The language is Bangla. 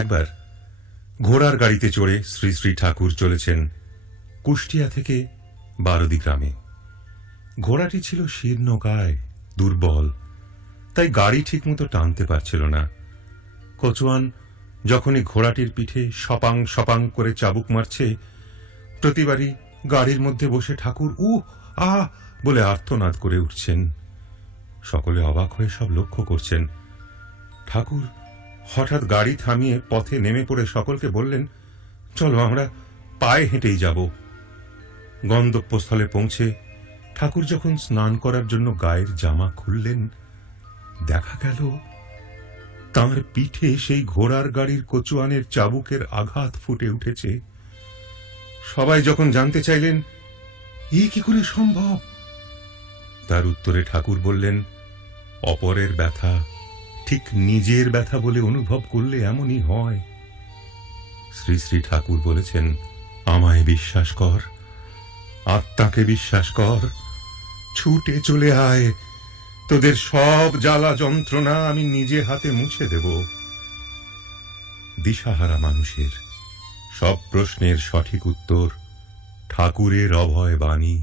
একবার ঘোড়ার গাড়িতে চড়ে শ্রী শ্রী ঠাকুর চলেছেন কুষ্টিয়া থেকে বারদি গ্রামে। ঘোড়াটি ছিল শীর্ণকায়, দুর্বল, তাই গাড়ি ঠিকমতো টানতে পারছিল না। কচুয়ান যখনই ঘোড়াটির পিঠে সপাং সপাং করে চাবুক মারছে, প্রতিবারই গাড়ির মধ্যে বসে ঠাকুর বলে আর্তনাদ করে উঠছেন। সকলে অবাক হয়ে সব লক্ষ্য করছেন। ঠাকুর হঠাৎ গাড়ি থামিয়ে পথে নেমে পড়ে সকলকে বললেন, চলো আমরা পায়ে হেঁটেই যাব। গন্তব্যস্থলে পৌঁছে ঠাকুর যখন স্নান করার জন্য গায়ের জামা খুললেন, দেখা গেল তাঁর পিঠে সেই ঘোড়ার গাড়ির কচুয়ানের চাবুকের আঘাত ফুটে উঠেছে। সবাই যখন জানতে চাইলেন এ কি করে সম্ভব, তার উত্তরে ঠাকুর বললেন, অপরের ব্যথা ঠিক নিজের ব্যথা বলে অনুভব করলে এমনই হয়। শ্রী শ্রী ঠাকুর বলেছেন, আমায় বিশ্বাস কর, আত্মাকে বিশ্বাস কর, ছুটে চলে আয়, তোদের সব জ্বালা যন্ত্রণা আমি নিজে হাতে মুছে দেব। দিশাহারা মানুষের সব প্রশ্নের সঠিক উত্তর ঠাকুরের অভয় বাণী।